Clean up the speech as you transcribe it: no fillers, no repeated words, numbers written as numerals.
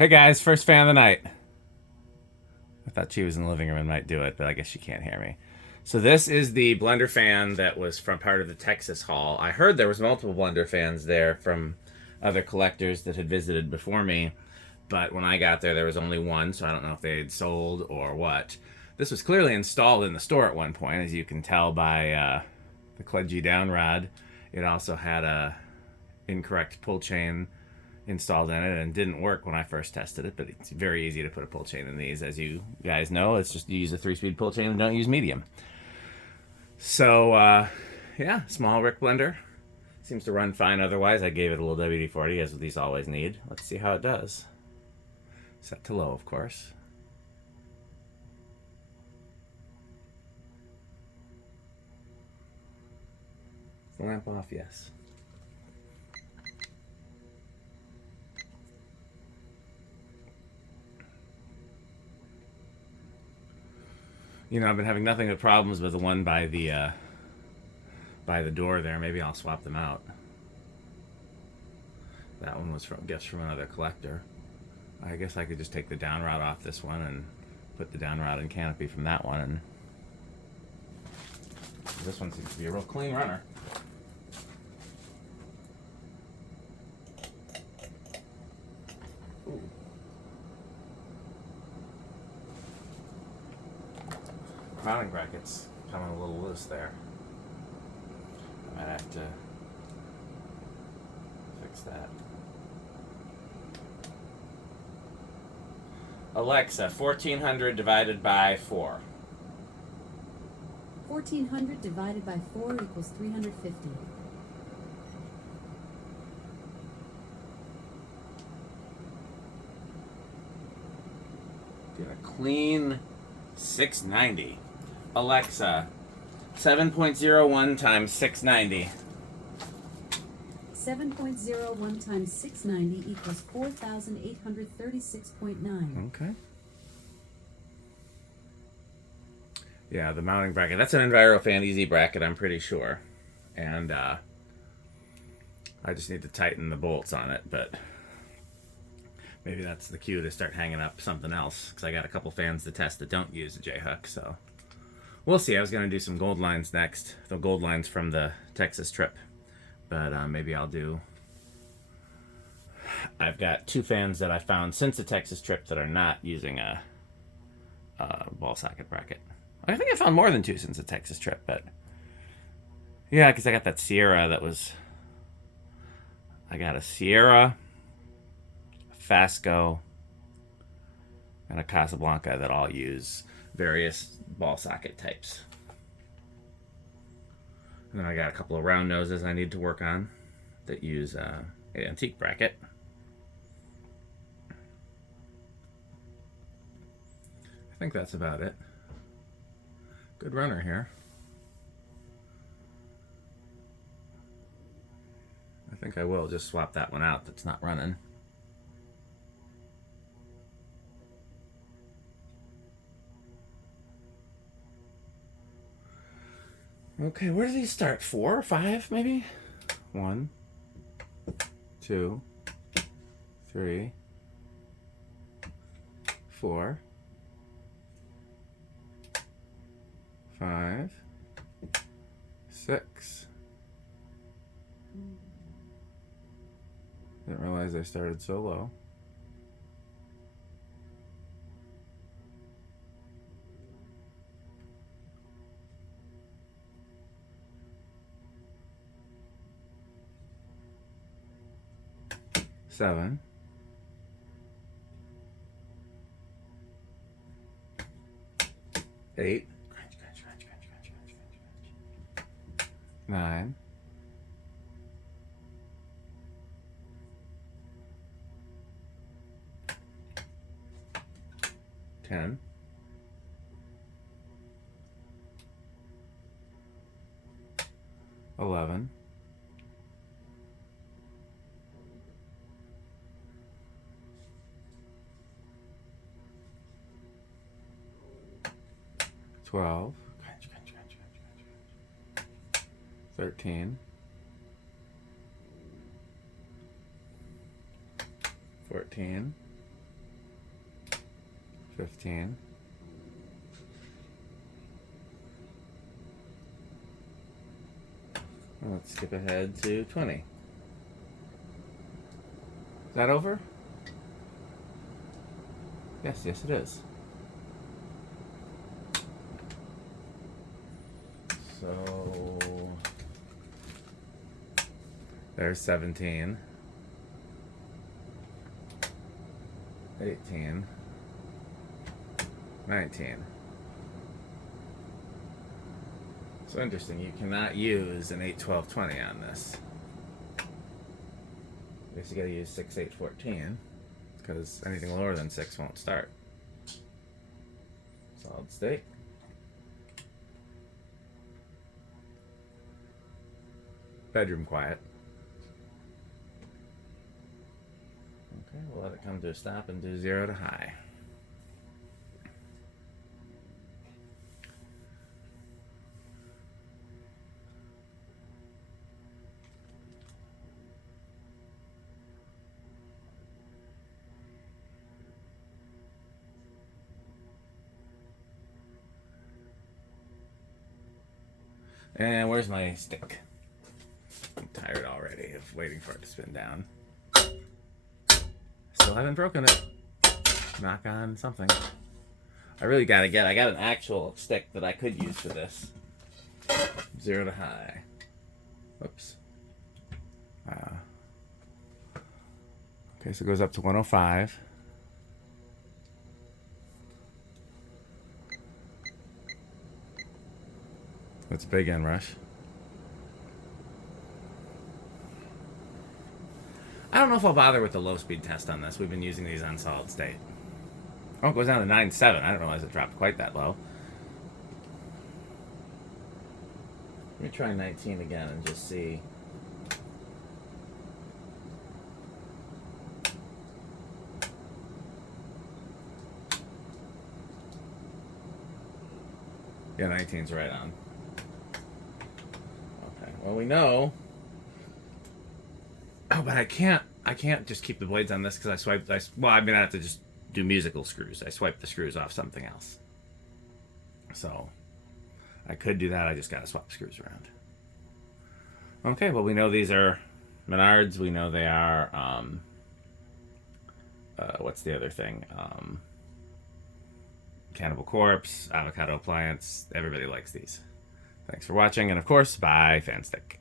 Hey guys, first fan of the night. I thought she was in the living room and might do it, but I guess she can't hear me. So this is the blender fan that was from part of the Texas haul. I heard there was multiple blender fans there from other collectors that had visited before me, but when I got there was only one, so I don't know if they had sold or what. This was clearly installed in the store at one point, as you can tell by the kludgy down rod. It also had a incorrect pull chain installed in it and didn't work when I first tested it, but it's very easy to put a pull chain in these. As you guys know, it's just you use a 3-speed pull chain and don't use medium. So yeah, small Rick blender. Seems to run fine otherwise. I gave it a little WD-40 as these always need. Let's see how it does. Set to low, of course. Is the lamp off? Yes. You know, I've been having nothing but problems with the one by the door there. Maybe I'll swap them out. That one was from gifts from another collector. I guess I could just take the down rod off this one and put the down rod and canopy from that one. And this one seems to be a real clean runner. Ooh. Mounting bracket's coming a little loose there. I might have to fix that. Alexa, 1400 divided by 4. 1400 divided by 4 equals 350. Get a clean 690. Alexa, 7.01 times 690. 7.01 times 690 equals 4,836.9. Okay. Yeah, the mounting bracket. That's an Envirofan Easy bracket, I'm pretty sure. And I just need to tighten the bolts on it, but maybe that's the cue to start hanging up something else, because I got a couple fans to test that don't use a J-hook, so we'll see. I was going to do some gold lines next, the gold lines from the Texas trip, but maybe I'll do... I've got 2 fans that I found since the Texas trip that are not using a ball socket bracket. I think I found more than 2 since the Texas trip, but yeah, because I got that Sierra that was... I got a Sierra, a Fasco, and a Casablanca that all use various ball socket types. And then I got a couple of round noses I need to work on that use an antique bracket. I think that's about it. Good runner here. I think I will just swap that one out that's not running. Okay, where do these start? 4 or 5, maybe? 1, 2, 3, 4, 5, 6. Didn't realize I started so low. Seven. 8. 9. 10. 11. 12. 13. 14. 15. Well, let's skip ahead to 20. Is that over? Yes, yes it is. So there's 17, 18, 19. So interesting, you cannot use an 8, 12, 20 on this. I guess you gotta use 6, 8, 14, because anything lower than 6 won't start. Solid state. Bedroom quiet. Okay, we'll let it come to a stop and do 0 to high. And where's my stick? I'm tired already of waiting for it to spin down. Still haven't broken it. Knock on something. I really gotta get, I got an actual stick that I could use for this. 0 to high. Oops. Okay, so it goes up to 105. That's big inrush. I don't know if I'll bother with the low speed test on this. We've been using these on solid state. Oh, it goes down to 9.7. I didn't realize it dropped quite that low. Let me try 19 again and just see. Yeah, 19's right on. Okay, well we know. Oh, but I can't just keep the blades on this because I swiped. Well, I'm gonna have to just do musical screws. I swiped the screws off something else. So I could do that. I just gotta swap the screws around. Okay, well we know these are Menards. We know they are. What's the other thing? Cannibal Corpse, Avocado Appliance. Everybody likes these. Thanks for watching, and of course, bye, Fanstick.